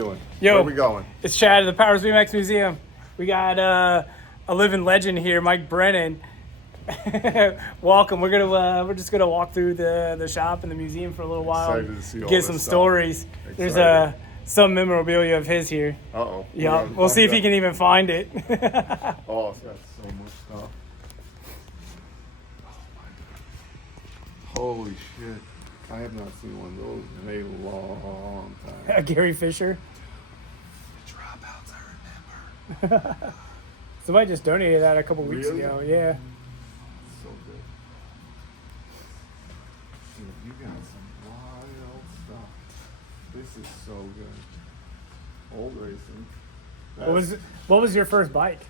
doing? Yo, where are we going? It's Chad at the Powers BMX Museum. We got a living legend here, Mike Brennen. Welcome. We're just gonna walk through the shop and the museum for a little while. Excited to see all get this some stuff. stories. Excited. There's some memorabilia of his here. Uh-oh. Yeah, we'll see if he can even find it. Oh, it's got so much stuff. Oh my God. Holy shit. I have not seen one of those in a long time. Gary Fisher. The dropouts, I remember. Somebody just donated that a couple weeks Really? ago. Yeah. So good. Dude, you got some wild stuff. This is so good. Old racing. What was your first bike?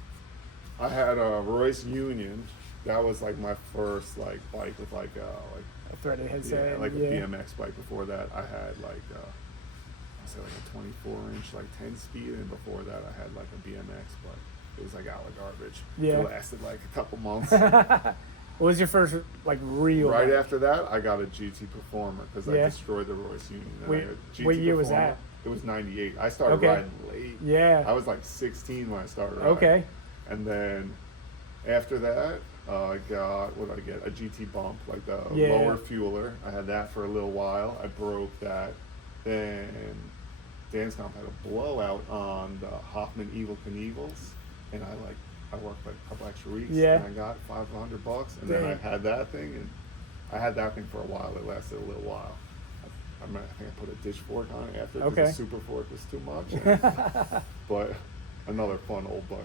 I had a Royce Union. That was like my first like bike with like A threaded headset. a BMX bike. Before that, I had like I say like a 24-inch like 10-speed, and before that, I had like a BMX, but it was like out of garbage. Yeah. It lasted like a couple months. What was your first like real? Right bike? after that, I got a GT Performer because I destroyed the Royce Union. And I got a GT what year was Performer. that? It was '98. I started Okay. riding late. Yeah. I was like 16 when I started riding. Okay. And then after that, I got, what did I get? A GT Bump, like the Yeah. lower fueler. I had that for a little while. I broke that. Then Dance Comp had a blowout on the Hoffman Evil Knievels. And I worked like a couple extra weeks. Yeah. And I got $500. And then I had that thing. And I had that thing for a while. It lasted a little while. I think I put a ditch fork on it after because the super fork was too much. But another fun old bike.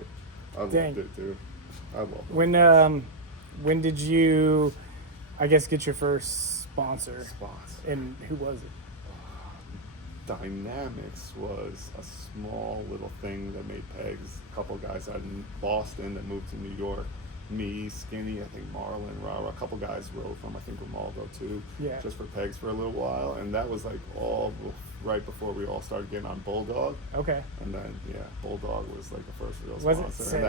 I loved it, dude. I loved it. When did you, I guess, get your first sponsor? Spots. And who was it? Dynamics was a small little thing that made pegs. A couple guys out in Boston that moved to New York. Me, Skinny, I think Marlon, Rara, a couple guys rode from, I think, Romaldo too, Yeah. just for pegs for a little while. And that was like all right before we all started getting on Bulldog. Okay. And then, Bulldog was like the first real Was it sponsor. sick? And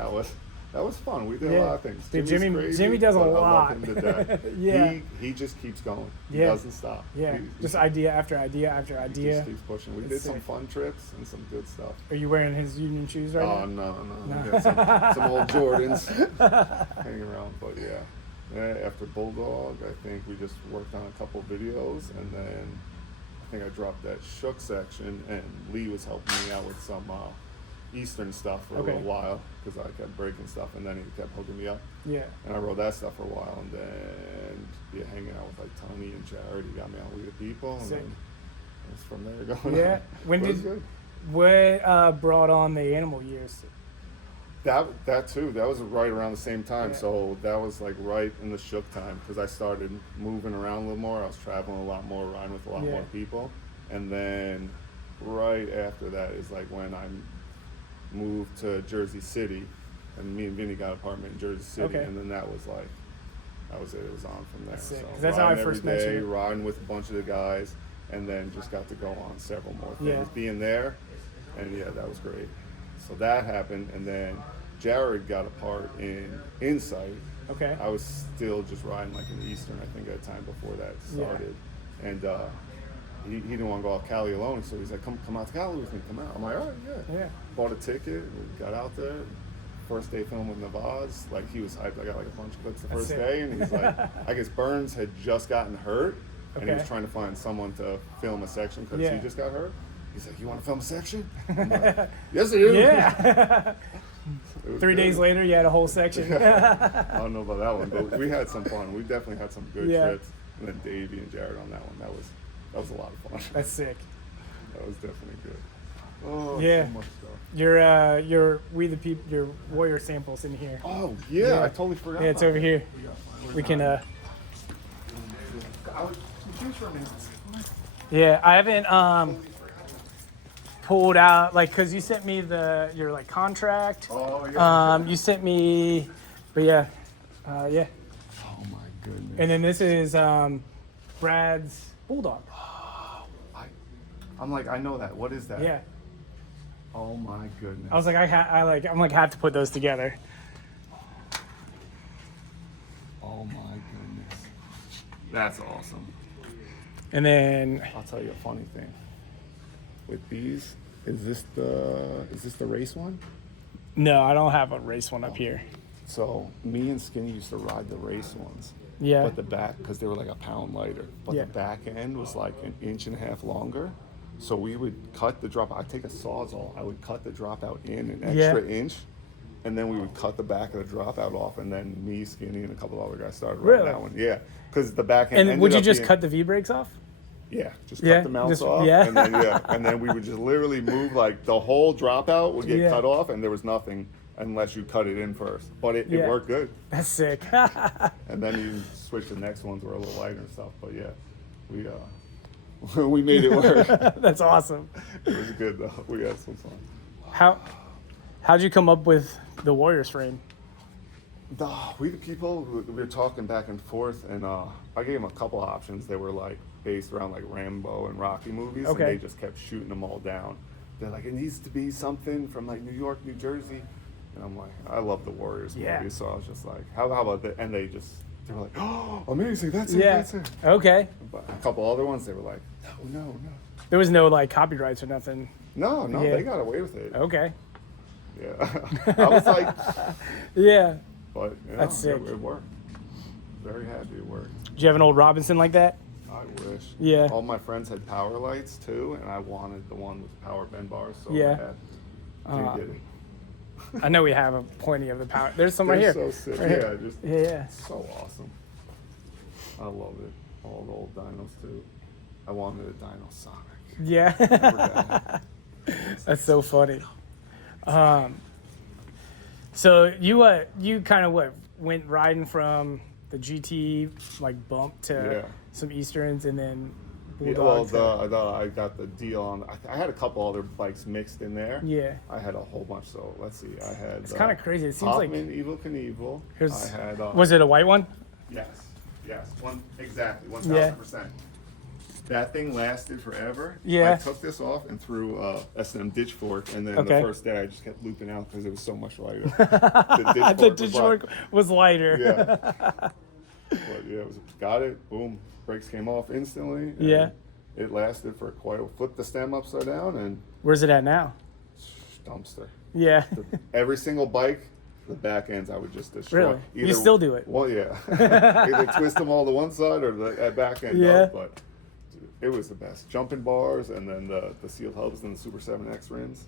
that was fun. We did a lot of things. Dude, Jimmy's Jimmy crazy, does a but I lot. love him to death. Yeah. He just keeps going. He Yeah. doesn't stop. Yeah. He Just idea after idea after He idea. just keeps pushing. We It's did some sick. fun trips and some good stuff. Are you wearing his Union shoes right Oh, now? no. We got some old Jordans hanging around. But after Bulldog, I think we just worked on a couple videos, and then I think I dropped that Shook section, and Lee was helping me out with some Eastern stuff for a little while because I kept breaking stuff, and then he kept hooking me up. Yeah. And I rode that stuff for a while, and then hanging out with like Tony and Jared, he got me on We the People, and Sick. then it was from there going Yeah. on. What brought on the animal years? That too. That was right around the same time. Yeah. So that was like right in the Shook time because I started moving around a little more. I was traveling a lot more, riding with a lot more people, and then right after that is like when I moved to Jersey City, and me and Vinny got an apartment in Jersey City, and then that was it. It was on from there. That's sick. So 'Cause that's how I riding first every met day, you. riding with a bunch of the guys, and then just got to go on several more things. Yeah. Being there, and that was great. So that happened, and then Jared got a part in Insight. Okay. I was still just riding like in Eastern, I think, at a time before that started. And he didn't want to go out Cali alone, so he's like, come out to Cali with me, come out. I'm like, all right, Yeah. Bought a ticket, we got out there. First day filming with Navaz, like he was hyped. I got like a bunch of clips the first day, and he's like, I guess Burns had just gotten hurt, and he was trying to find someone to film a section because he just got hurt. He's like, you want to film a section? I'm like, yes, I do. Yeah. 3 days good. later, you had a whole section. I don't know about that one, but we had some fun. We definitely had some good Yeah. trips. And then Davey and Jared on that one. That was a lot of fun. That's sick. That was definitely good. Oh, Yeah. so much stuff. Your your warrior samples in here. Oh yeah, I totally forgot. Yeah, it's about over here. that. We can Yeah, I haven't pulled out cause you sent me your like contract. Oh yeah. You sent me, but yeah. Oh my goodness. And then this is Brad's Bulldog. I'm like, I know that. What is that? Yeah. Oh my goodness. I was like, I'm have to put those together. Oh my goodness. That's awesome. And then I'll tell you a funny thing. With these, Is this the race one? No, I don't have a race one up here. So me and Skinny used to ride the race ones. Yeah. But the back, because they were like a pound lighter, but Yeah. the back end was like an inch and a half longer. So we would cut the drop. I'd take a Sawzall. I would cut the dropout in an extra inch, and then we would cut the back of the dropout off. And then me, Skinny, and a couple of other guys started riding that one. Yeah, because the back end. And would you just cut the V-brakes off? Yeah, just cut the mounts off. Yeah. And then we would just literally move like the whole dropout would get cut off, and there was nothing unless you cut it in first. But it worked good. That's sick. And then you switch the next ones were a little lighter and stuff. But yeah, we made it work. That's awesome. It was good though. We had some fun. How'd you come up with the Warriors frame? We were talking back and forth, and I gave them a couple options. They were like based around like Rambo and Rocky movies, and they just kept shooting them all down. They're like, it needs to be something from like New York, New Jersey, and I'm like, I love the Warriors movies, so I was just like, how about that? And they were like, oh, amazing, that's it, that's it. Okay. But a couple other ones, they were like, no. There was no like copyrights or nothing. No, they got away with it. Okay. Yeah, I was like, yeah. But that's sick. It worked. Very happy it worked. Did you have an old Robinson like that? I wish. Yeah. All my friends had power lights too, and I wanted the one with power bend bars. So bad. Didn't get it. I know we have plenty of the power. There's some right here. So sick. Right here. Yeah. So awesome. I love it. All the old dynos too. I wanted a Dino Sonic. Yeah. That's so funny. So you kind of went riding from the GT like bump to some Easterns and then Bulldogs. I got the deal on. I had a couple other bikes mixed in there. Yeah. I had a whole bunch. So let's see. I had. It's kind of crazy. It seems Hoffman, Evil Knievel. I had. Was it a white one? Yes. 1000%. That thing lasted forever. Yeah. I took this off and threw S&M ditch fork, and then the first day I just kept looping out because it was so much lighter. The ditch fork was lighter. Yeah. But yeah, got it. Boom. Brakes came off instantly. Yeah. It lasted for quite a while. Flipped the stem upside down and. Where's it at now? Dumpster. Yeah. Every single bike, the back ends I would just destroy. Really? You still do it? Well, yeah. Either twist them all to one side or the back end. Yeah. But it was the best. Jumping bars and then the sealed hubs and the Super 7X rims.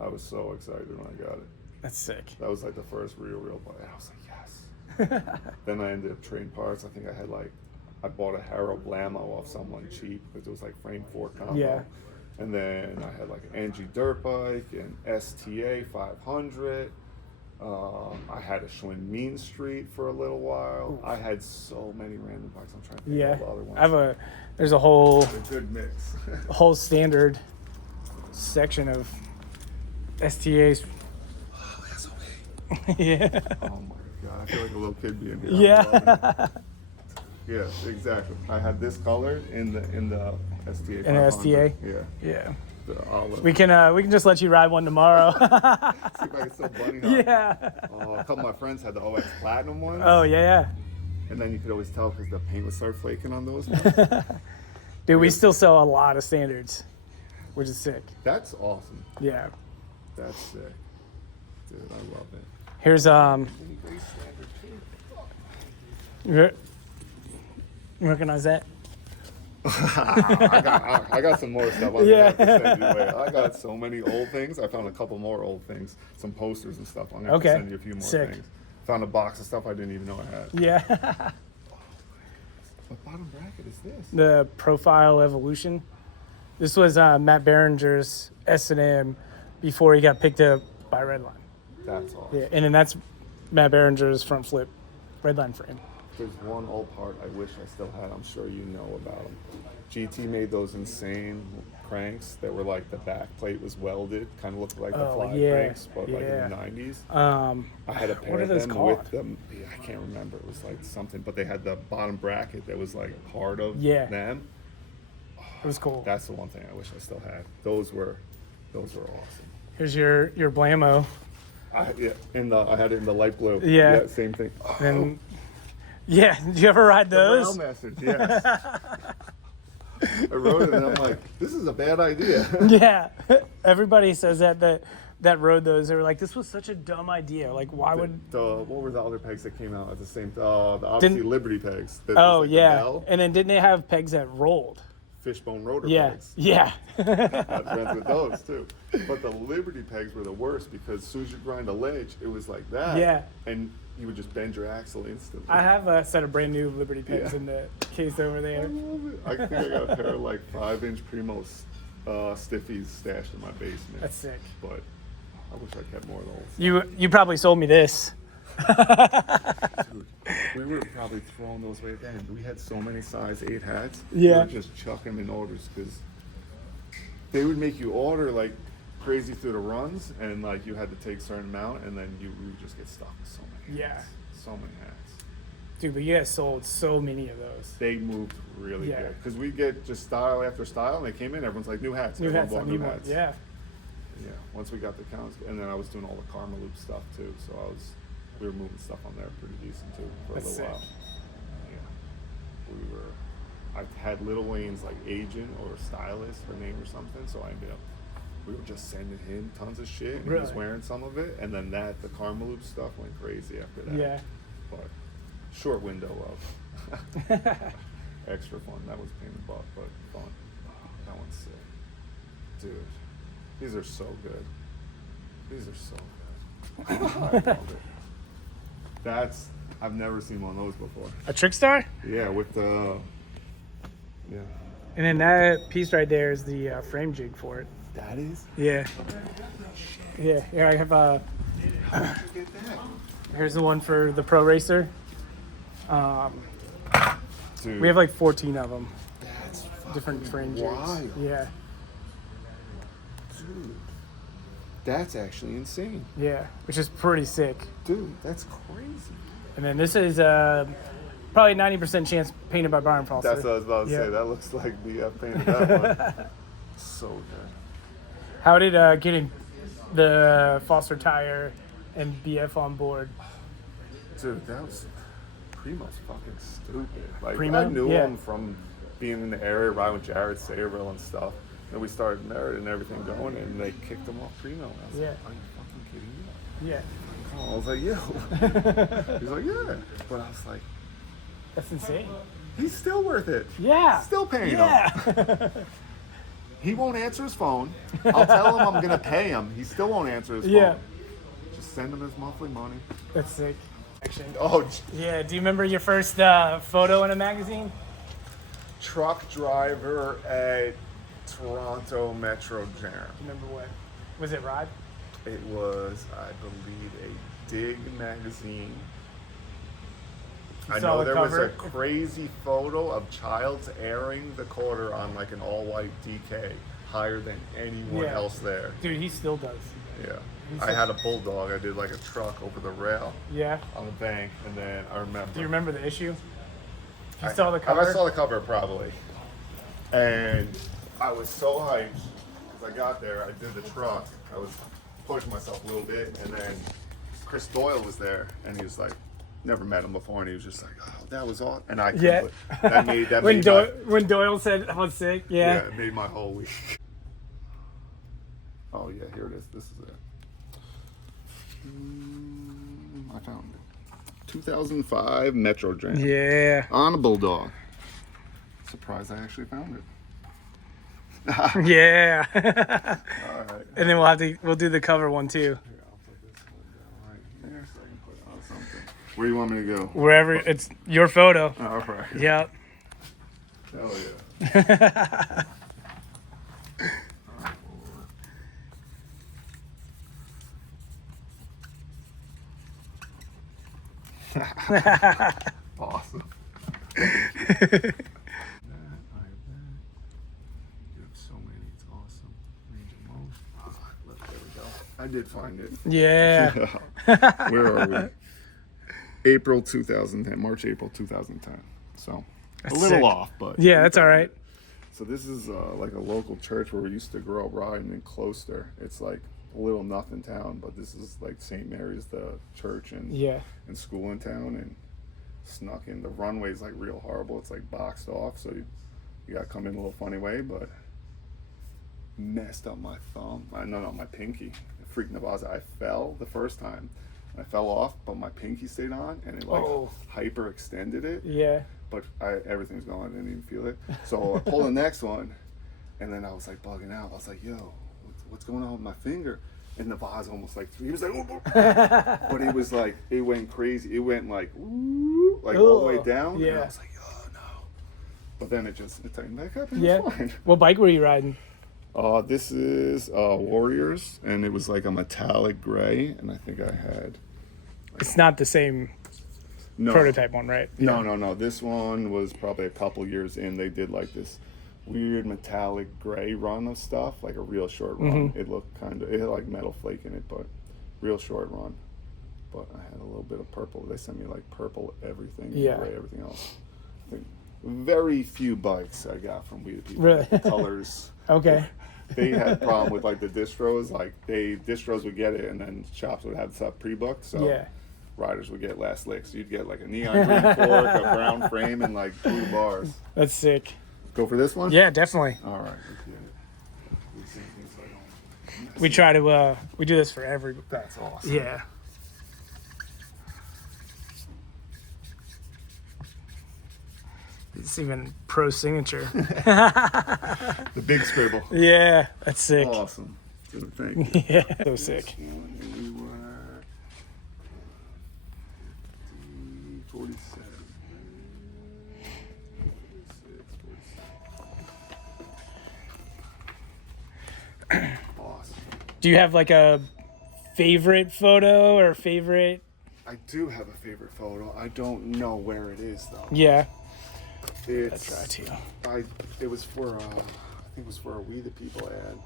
I was so excited when I got it. That's sick. That was like the first real bike. I was like, yes. Then I ended up trading parts. I think I bought a Harrow Blammo off someone cheap because it was like frame 4 combo. Yeah. And then I had like an NG dirt bike and STA 500. I had a Schwinn Mean Street for a little while. I had so many random bikes. I'm trying to think of all the other ones. There's a whole good mix. a whole standard section of STAs. Oh, that's Yeah. Oh my god, I feel like a little kid being here. Yeah. Yeah, exactly. I had this color in the STA. In the STA. Yeah. Yeah. The olive. We can just let you ride one tomorrow. See if I can still bunny hop. Yeah. Oh, a couple of my friends had the OX Platinum ones. Oh yeah. And then you could always tell because the paint would start flaking on those ones. Dude, we still sell a lot of standards, which is sick. That's awesome. Yeah. That's sick. Dude, I love it. Here's you recognize that? I got some more stuff. I'm gonna have to send you later. I got so many old things. I found a couple more old things, some posters and stuff. I'm gonna have to send you a few more things. Found a box of stuff I didn't even know I had. Yeah. What bottom bracket is this? The Profile Evolution. This was Matt Behringer's S&M before he got picked up by Redline. That's awesome. Yeah, and then that's Matt Behringer's front flip Redline frame. There's one old part I wish I still had. I'm sure you know about them. GT made those insane cranks that were like the back plate was welded, kind of looked like the fly cranks, but like in the 90s. I had a pair of them with them. Yeah, I can't remember. It was like something, but they had the bottom bracket that was like part of them. It was cool. That's the one thing I wish I still had. Those were awesome. Here's your Blammo. I had it in the light blue. Yeah, same thing. And yeah, did you ever ride those? The Rail Masters, yes. I wrote it and I'm like, this is a bad idea. Yeah, everybody says that rode those. They were like, this was such a dumb idea. Like, why would? What were the other pegs that came out at the same? Obviously Liberty pegs. That Oh was like the yeah, bell, and then didn't they have pegs that rolled? fishbone rotor Yeah, pegs. yeah. I had friends with those too. But the Liberty pegs were the worst because as soon as you grind a ledge, it was like that. Yeah. And you would just bend your axle instantly. I have a set of brand new Liberty pegs Yeah. in the case over I there. love it. I think I got a pair of like 5-inch Primo stiffies stashed in my basement. That's sick. But I wish I kept more of those. You probably sold me this. Dude, we were probably throwing those away then. We had so many size 8 hats. Yeah. We were just chucking them in orders because they would make you order like crazy through the runs, and like you had to take a certain amount, and then you would just get stuck with so many. Yeah. Hats. So many hats. Dude, but you guys sold so many of those. They moved really Yeah. good because we get just style after style, and they came in. Everyone's like new hats. New Everyone hats, bought I new need one. hats. Yeah. Yeah, once we got the counts, and then I was doing all the Karma Loop stuff too, so we were moving stuff on there pretty decent too for That's a little sick. while. Yeah, I had Lil Wayne's like agent or stylist, her name or something, so I ended up, we were just sending him tons of shit, and he was Really? wearing some of it, and then the Karma Loop stuff went crazy after that. Yeah. But short window of extra fun. That was a pain in the butt, but fun. That one's sick. Dude. These are so good. These are so good. I love it. I've never seen one of those before. A trick star? Yeah, with the, yeah. And then that piece right there is the frame jig for it. That is? Yeah. Yeah. Here I have How did you get that? here's the one for the Pro Racer. Dude. We have like 14 of them. That's Different frame wild. jigs. Yeah. Dude. That's actually insane. Yeah. Which is pretty sick. Dude, that's crazy. And then this is probably 90% chance painted by Byron Foster. That's what I was about to Yeah. say. That looks like the painted that one. So good. How did getting the Foster tire and BF on board? Dude, that was Primo's fucking stupid. Like Primo? I knew Yeah. him from being in the area, riding with Jared Sayreville and stuff. And we started Merritt and everything going, and they kicked him off Primo. And I was Yeah. like, are you fucking kidding me? Yeah. Oh, I was like, yo. He's like, yeah. But I was like, That's insane. he's still worth it. Yeah. Still paying him. Yeah. He won't answer his phone. I'll tell him I'm gonna pay him. He still won't answer his phone. Yeah. Just send him his monthly money. That's sick. Actually. Oh, Yeah. Do you remember your first photo in a magazine? truck driver at Toronto Metro Jam. Do you remember what? Was it Rod? It was, I believe, a Dig magazine. You I saw know the there was cover? a crazy photo of Childs airing the quarter on like an all-white DK, higher than anyone Yeah. else there. Dude, he still does. Yeah. He's I like- had a bulldog. I did like a truck over the rail Yeah. on the bank, and then I remember. Do you remember the issue? You I saw the cover? I saw the cover probably, and I was so hyped because I got there. I did the truck. I was pushing myself a little bit, and then Chris Doyle was there, and he was like, never met him before, and he was just like, "Oh, that was awesome." And I couldn't Yeah. believe- that when made when Doyle said how sick, yeah, yeah. it made my whole week. Oh yeah, here it is. This is it. I found it. 2005 Metro Jam. Yeah. On a bulldog. Surprised I actually found it. Yeah. All right. And then we'll do the cover one too. Here, I'll put this one down right here so I can put it on something. Where do you want me to go? Wherever it's your photo. All right. Yep. Hell yeah. Awesome. You have so many. It's awesome. Range of motion. Look, there we go. I did find it. Yeah. Where are we? April 2010, March, April 2010. So That's a little sick. off, but Yeah, that's all right. So this is like a local church where we used to grow up riding in Closter. It's like a little nothing town, but this is like St. Mary's, the church and Yeah. school in town, and snuck in. The runway's like real horrible. It's like boxed off, so you You gotta come in a little funny way, but messed up my thumb. No, my pinky. Freaking Navaza. I fell the first time. I fell off, but my pinky stayed on, and it like hyperextended it. Yeah. But everything's gone. I didn't even feel it. So I pulled the next one, and then I was like bugging out. I was like, "Yo, what's going on with my finger?" And Navaza almost like he was like, "Oh." But it was like it went crazy. It went like all the way down. Yeah. And I was like, "Oh no!" But then it tightened back up. And Yeah. it was fine. What bike were you riding? This is Warriors, and it was like a metallic gray, and I think I had. It's not the same prototype one, right? No. This one was probably a couple years in. They did like this weird metallic gray run of stuff, like a real short run. Mm-hmm. It looked it had like metal flake in it, but real short run. But I had a little bit of purple. They sent me like purple everything, and gray everything else. I think very few bikes I got from We the People. Really? The colors. Okay. They had a problem with like the distros. Like distros would get it, and then shops would have stuff pre-booked. So riders would get last licks. You'd get like a neon green fork, a brown frame, and like blue bars. That's sick. Go for this one? Yeah, definitely. All right, let's get it. We try to we do this for every. That's awesome. Yeah. It's even pro signature. The big scribble. Yeah, that's sick. Awesome. Good, thank you. Yeah, so sick. We were 47. 46. Awesome. Do you have like a favorite photo or favorite? I do have a favorite photo. I don't know where it is though. Yeah. It's, Try to. It was for I think it was for a We the People ad.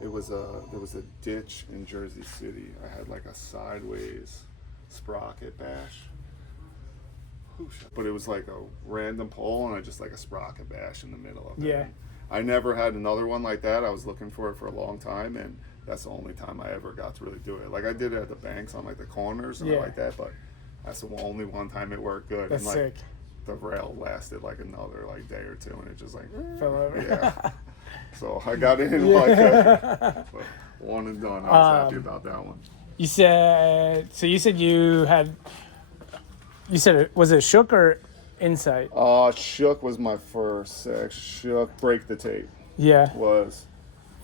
There was a ditch in Jersey City. I had like a sideways sprocket bash. But it was like a random pole and I just like a sprocket bash in the middle of it. Yeah. I never had another one like that. I was looking for it for a long time, and that's the only time I ever got to really do it. Like I did it at the banks on like the corners and like that, but that's the only one time it worked good. That's and like sick. the rail lasted like another like day or two, and it just like Fell over. Yeah. So I got in like a one and done. I was happy about that one. You said was it Shook or Insight? Shook was my first section. Shook Break the Tape Yeah. was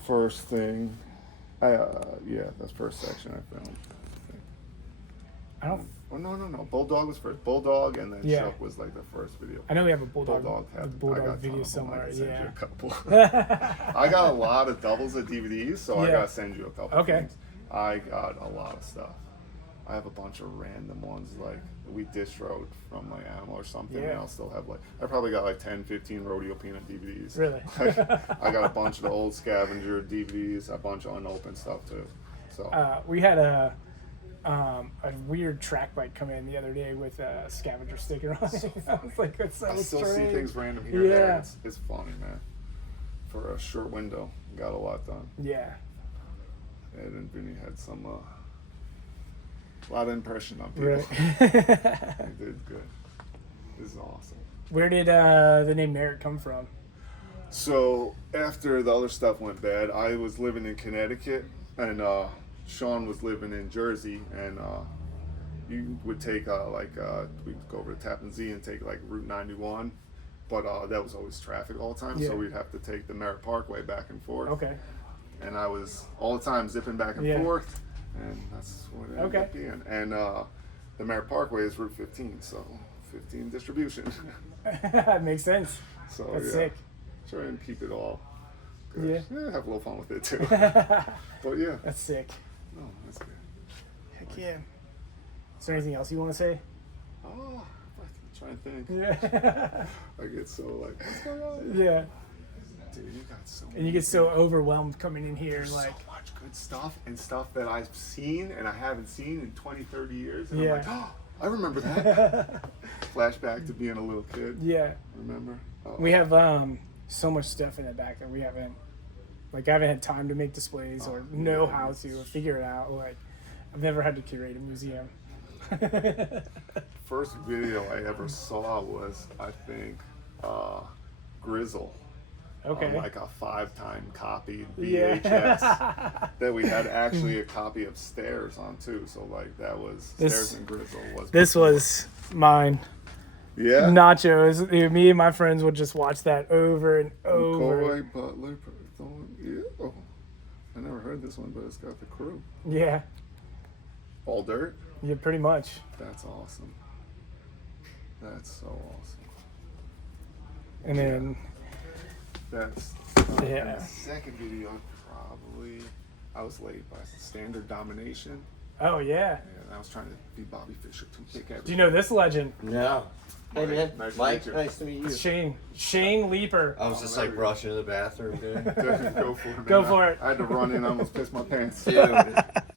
first thing. That's first section I filmed. I don't. Oh, no. Bulldog was first. Bulldog, and then Shook was like the first video. I know we have a Bulldog I video got tons of them. somewhere. I can send you Yeah. a couple. I got a lot of doubles of DVDs, so I gotta send you a couple. Okay. Things. I got a lot of stuff. I have a bunch of random ones like we distroed from like Animal or something, and I'll still have like I probably got like 10, 15 Rodeo Peanut DVDs. Really? I got a bunch of the old Scavenger DVDs, a bunch of unopened stuff too. So We had a weird track bike come in the other day with a Scavenger sticker on it. I was like, that's so I still see strange. things random here and there. It's funny, man. For a short window, got a lot done. Yeah. Ed and Vinny had some a lot of impression on people. Right. They did good. This is awesome. Where did the name Merritt come from? So after the other stuff went bad, I was living in Connecticut, and Sean was living in Jersey, and you would take we'd go over to Tappan Zee and take like Route 91, but that was always traffic all the time, so we'd have to take the Merritt Parkway back and forth. Okay. And I was all the time zipping back and forth, and that's what it ended up being. And the Merritt Parkway is Route 15, so 15 distribution. Makes sense. So That's sick. Try and keep it all good. Yeah. Have a little fun with it too. But yeah. That's sick. No, that's good. Heck yeah. Is there anything else you want to say? Oh, I try and think. Yeah. I get so like, what's going on? Yeah. Dude, you got so And you get so overwhelmed coming in here, There's like so much good stuff and stuff that I've seen and I haven't seen in 20, 30 years. And I'm like, oh, I remember that. Flashback to being a little kid. Yeah. Remember? Oh. We have so much stuff in the back that we haven't, like, I haven't had time to make displays or know how to or figure it out. Like, I've never had to curate a museum. First video I ever saw was, I think, Grizzle. Okay. On like a 5-time copied Yeah. VHS that we had actually a copy of Stairs on too. So like that was Stairs and Grizzle was. This was mine. Yeah. Nachos. Me and my friends would just watch that over and over. McCoy, Butler, yeah. I never heard this one, but it's got the crew. Yeah. All dirt. Yeah, pretty much. That's awesome. That's so awesome. And then That's Yeah. and the second video probably I was late by Standard Domination. oh yeah. And I was trying to be Bobby Fischer to kick everything. Do you know this legend? No. Hey man, Nice to Mike, meet you. nice to meet you. Shane Leeper. I was just there like we go. rushing to the bathroom, dude. Go for it. Go man. for it. I had to run in, I almost pissed my pants. Dude.